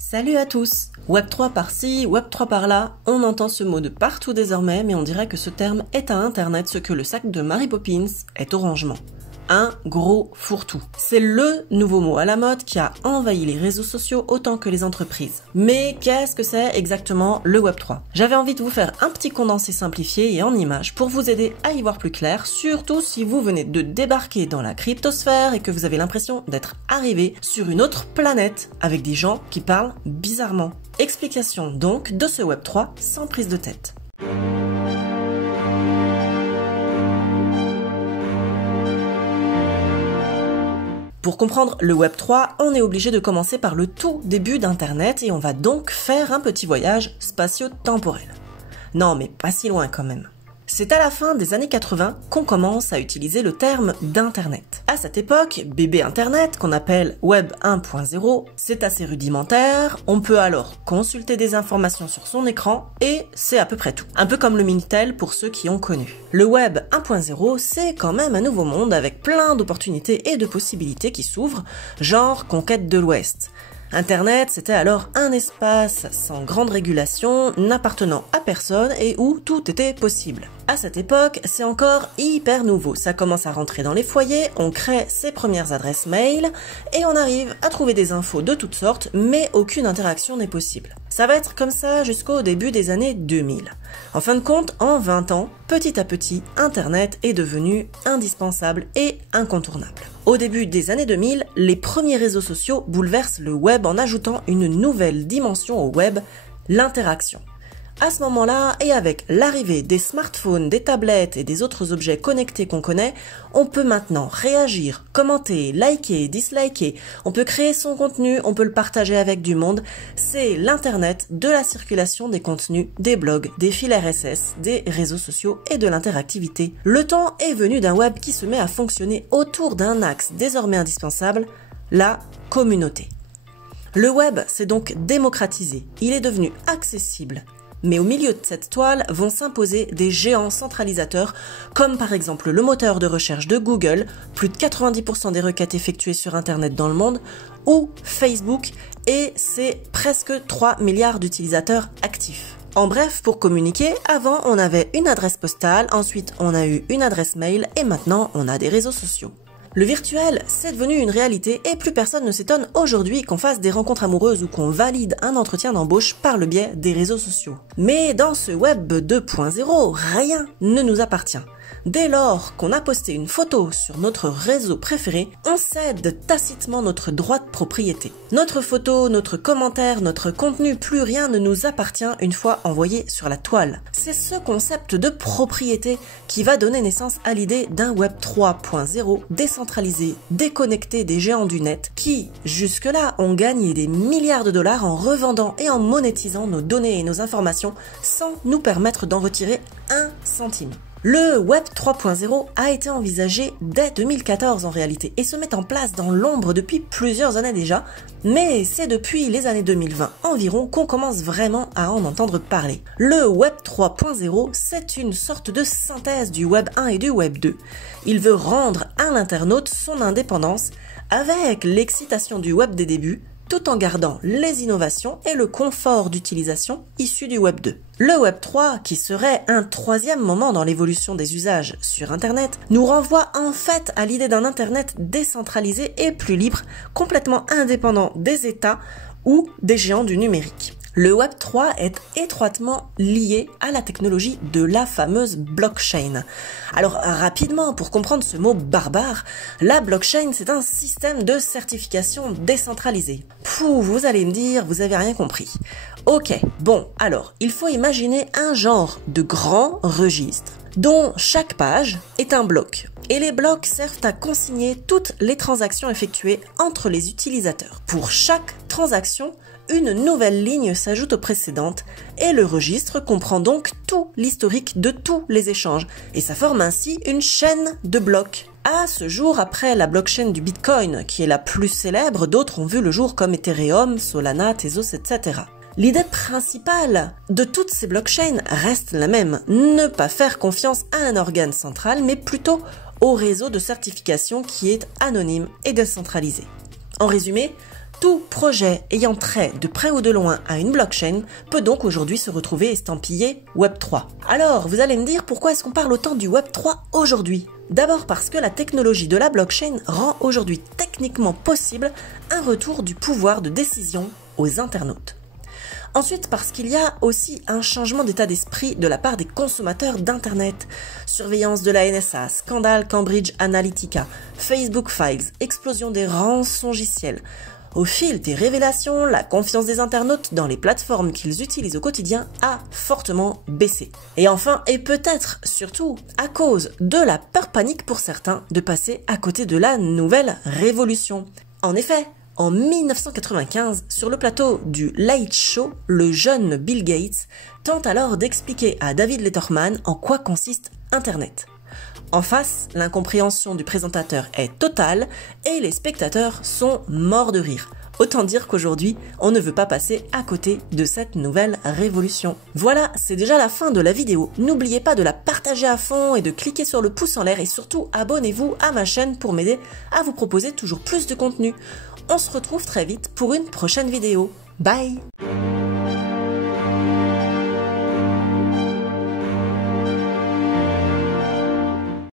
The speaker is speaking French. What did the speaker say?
Salut à tous! Web3 par-ci, Web3 par-là, on entend ce mot de partout désormais, mais on dirait que ce terme est à Internet ce que le sac de Mary Poppins est au rangement. Un gros fourre-tout. C'est le nouveau mot à la mode qui a envahi les réseaux sociaux autant que les entreprises. Mais qu'est-ce que c'est exactement le Web3? J'avais envie de vous faire un petit condensé simplifié et en images pour vous aider à y voir plus clair, surtout si vous venez de débarquer dans la cryptosphère et que vous avez l'impression d'être arrivé sur une autre planète avec des gens qui parlent bizarrement. Explication donc de ce Web3 sans prise de tête. Pour comprendre le Web3, on est obligé de commencer par le tout début d'Internet et on va donc faire un petit voyage spatio-temporel. Non, mais pas si loin quand même. C'est à la fin des années 80 qu'on commence à utiliser le terme d'Internet. À cette époque, bébé Internet, qu'on appelle Web 1.0, c'est assez rudimentaire, on peut alors consulter des informations sur son écran et c'est à peu près tout. Un peu comme le Minitel pour ceux qui ont connu. Le Web 1.0, c'est quand même un nouveau monde avec plein d'opportunités et de possibilités qui s'ouvrent, genre conquête de l'Ouest. Internet, c'était alors un espace sans grande régulation, n'appartenant à personne et où tout était possible. À cette époque, c'est encore hyper nouveau. Ça commence à rentrer dans les foyers, on crée ses premières adresses mail et on arrive à trouver des infos de toutes sortes, mais aucune interaction n'est possible. Ça va être comme ça jusqu'au début des années 2000. En fin de compte, en 20 ans, petit à petit, Internet est devenu indispensable et incontournable. Au début des années 2000, les premiers réseaux sociaux bouleversent le web en ajoutant une nouvelle dimension au web, l'interaction. À ce moment-là, et avec l'arrivée des smartphones, des tablettes et des autres objets connectés qu'on connaît, on peut maintenant réagir, commenter, liker, disliker, on peut créer son contenu, on peut le partager avec du monde. C'est l'Internet de la circulation des contenus, des blogs, des fils RSS, des réseaux sociaux et de l'interactivité. Le temps est venu d'un web qui se met à fonctionner autour d'un axe désormais indispensable, la communauté. Le web s'est donc démocratisé, il est devenu accessible. Mais au milieu de cette toile vont s'imposer des géants centralisateurs comme par exemple le moteur de recherche de Google, plus de 90% des requêtes effectuées sur Internet dans le monde, ou Facebook et ses presque 3 milliards d'utilisateurs actifs. En bref, pour communiquer, avant on avait une adresse postale, ensuite on a eu une adresse mail et maintenant on a des réseaux sociaux. Le virtuel, c'est devenu une réalité et plus personne ne s'étonne aujourd'hui qu'on fasse des rencontres amoureuses ou qu'on valide un entretien d'embauche par le biais des réseaux sociaux. Mais dans ce web 2.0, rien ne nous appartient. Dès lors qu'on a posté une photo sur notre réseau préféré, on cède tacitement notre droit de propriété. Notre photo, notre commentaire, notre contenu, plus rien ne nous appartient une fois envoyé sur la toile. C'est ce concept de propriété qui va donner naissance à l'idée d'un web 3.0 décentralisé, déconnecté des géants du net, qui, jusque-là, ont gagné des milliards de dollars en revendant et en monétisant nos données et nos informations sans nous permettre d'en retirer un centime. Le Web 3.0 a été envisagé dès 2014 en réalité et se met en place dans l'ombre depuis plusieurs années déjà, mais c'est depuis les années 2020 environ qu'on commence vraiment à en entendre parler. Le Web 3.0, c'est une sorte de synthèse du Web 1 et du Web 2. Il veut rendre à l'internaute son indépendance avec l'excitation du web des débuts, tout en gardant les innovations et le confort d'utilisation issus du Web 2. Le Web 3, qui serait un troisième moment dans l'évolution des usages sur Internet, nous renvoie en fait à l'idée d'un Internet décentralisé et plus libre, complètement indépendant des États ou des géants du numérique. Le Web 3 est étroitement lié à la technologie de la fameuse blockchain. Alors rapidement, pour comprendre ce mot barbare, la blockchain c'est un système de certification décentralisé. Vous allez me dire, vous avez rien compris. Ok, bon, alors, il faut imaginer un genre de grand registre dont chaque page est un bloc. Et les blocs servent à consigner toutes les transactions effectuées entre les utilisateurs. Pour chaque transaction, une nouvelle ligne s'ajoute aux précédentes et le registre comprend donc tout l'historique de tous les échanges et ça forme ainsi une chaîne de blocs. À ce jour, après la blockchain du Bitcoin, qui est la plus célèbre, d'autres ont vu le jour comme Ethereum, Solana, Tezos, etc. L'idée principale de toutes ces blockchains reste la même, ne pas faire confiance à un organe central mais plutôt au réseau de certification qui est anonyme et décentralisé. En résumé, Tout projet ayant trait de près ou de loin à une blockchain peut donc aujourd'hui se retrouver estampillé Web3. Alors, vous allez me dire pourquoi est-ce qu'on parle autant du Web3 aujourd'hui ? D'abord parce que la technologie de la blockchain rend aujourd'hui techniquement possible un retour du pouvoir de décision aux internautes. Ensuite, parce qu'il y a aussi un changement d'état d'esprit de la part des consommateurs d'Internet. Surveillance de la NSA, scandale Cambridge Analytica, Facebook Files, explosion des rançongiciels. Au fil des révélations, la confiance des internautes dans les plateformes qu'ils utilisent au quotidien a fortement baissé. Et enfin, et peut-être surtout, à cause de la peur panique pour certains de passer à côté de la nouvelle révolution. En effet, en 1995, sur le plateau du Late Show, le jeune Bill Gates tente alors d'expliquer à David Letterman en quoi consiste Internet. En face, l'incompréhension du présentateur est totale et les spectateurs sont morts de rire. Autant dire qu'aujourd'hui, on ne veut pas passer à côté de cette nouvelle révolution. Voilà, c'est déjà la fin de la vidéo. N'oubliez pas de la partager à fond et de cliquer sur le pouce en l'air et surtout abonnez-vous à ma chaîne pour m'aider à vous proposer toujours plus de contenu. On se retrouve très vite pour une prochaine vidéo. Bye!